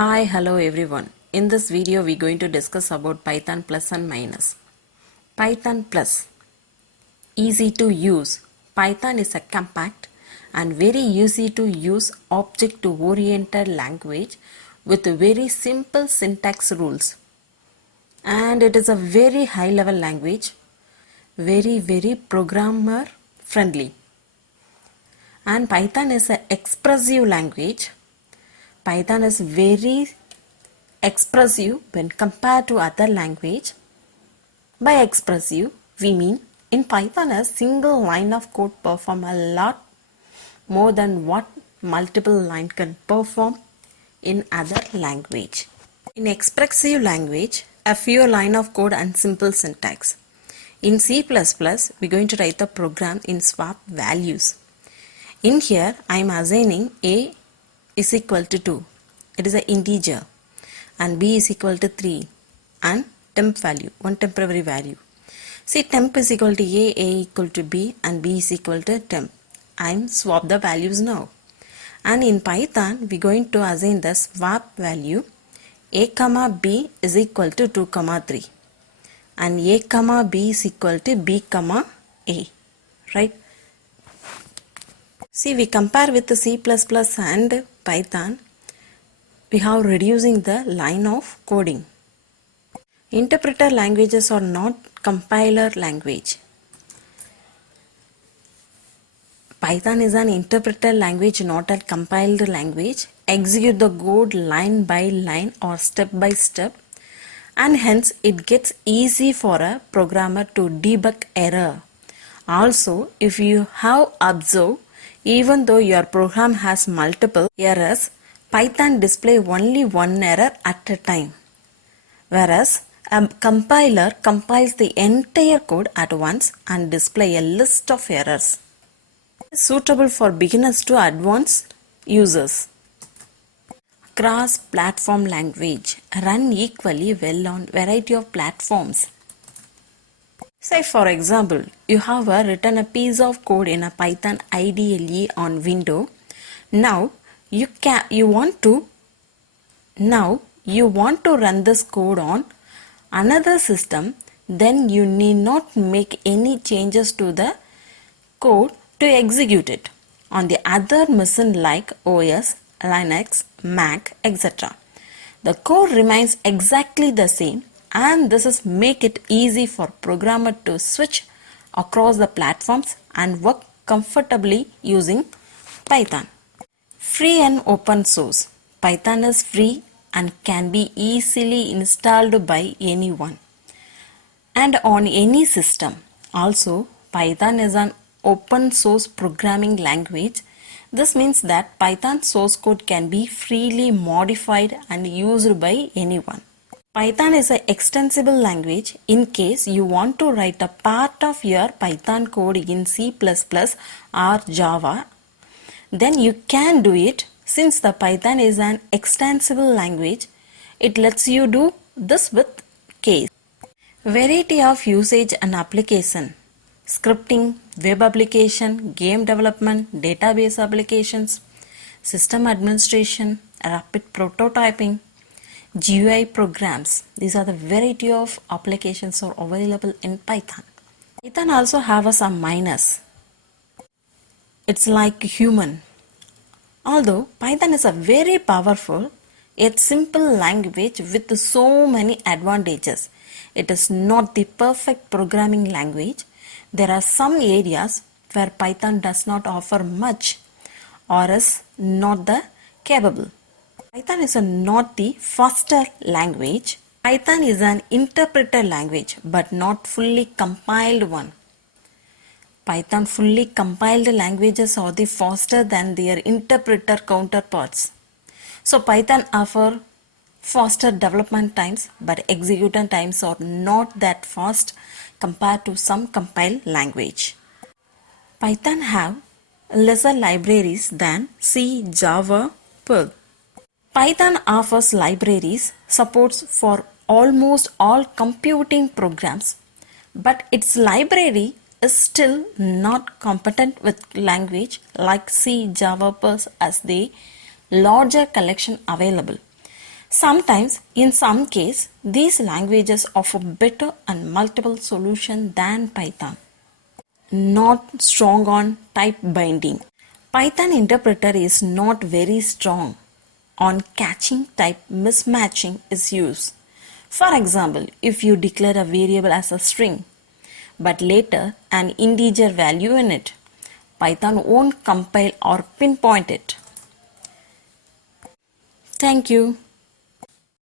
Hi, hello everyone. In this video, we're going to discuss about Python plus and minus. Python plus, easy to use. Python is a compact and very easy to use object-oriented language with very simple syntax rules. And it is a very high-level language, very programmer friendly. And Python is an expressive language. Python is very expressive when compared to other language. By expressive, we mean in Python a single line of code perform a lot more than what multiple line can perform in other language. In expressive language, a few line of code and simple syntax. In C++, we're going to write the program in swap values. In here, I am assigning a is equal to 2. It is an integer. And b is equal to 3 and temp value, one temporary value. See, temp is equal to a equal to b and b is equal to temp. I'm swap the values now. And in Python, we're going to assign the swap value a comma b is equal to 2 comma 3 and a comma b is equal to b comma a, right? See, we compare with the C++ and Python. We have reducing the line of coding. Interpreter languages are not compiler language. Python is an interpreter language, not a compiled language. Execute the code line by line or step by step, and hence it gets easy for a programmer to debug error. Also, if you have observed, even though your program has multiple errors, Python display only one error at a time, whereas a compiler compiles the entire code at once and display a list of errors. It is suitable for beginners to advanced users. Cross-platform language run equally well on variety of platforms. Say for example, you have written a piece of code in a Python IDLE on Windows. Now you want to run this code on another system, then you need not make any changes to the code to execute it on the other machine like OS, Linux, Mac, etc. The code remains exactly the same, and this is make it easy for programmer to switch across the platforms and work comfortably using Python. Free and open source. Python is free and can be easily installed by anyone and on any system. Also, Python is an open source programming language. This means that Python source code can be freely modified and used by anyone. Python is an extensible language. In case you want to write a part of your Python code in C++ or Java, then you can do it. Since the Python is an extensible language, it lets you do this with case. Variety of usage and application. Scripting, web application, game development, database applications, system administration, rapid prototyping, GUI programs. These are the variety of applications are available in Python. Python also have some minus. It's like human. Although Python is a very powerful yet simple language with so many advantages, it is not the perfect programming language. There are some areas where Python does not offer much or is not the capable. Python is not the faster language. Python is an interpreter language but not fully compiled one. Python fully compiled languages are the faster than their interpreter counterparts. So Python offer faster development times, but execution times are not that fast compared to some compiled language. Python have lesser libraries than C, Java, Perl. Python offers libraries supports for almost all computing programs, but its library is still not competent with language like C, Java, Perl as the larger collection available. Sometimes, in some case, these languages offer better and multiple solution than Python. Not strong on type binding. Python interpreter is not very strong on catching type mismatching is used. For example, if you declare a variable as a string, but later an integer value in it, Python won't compile or pinpoint it. Thank you.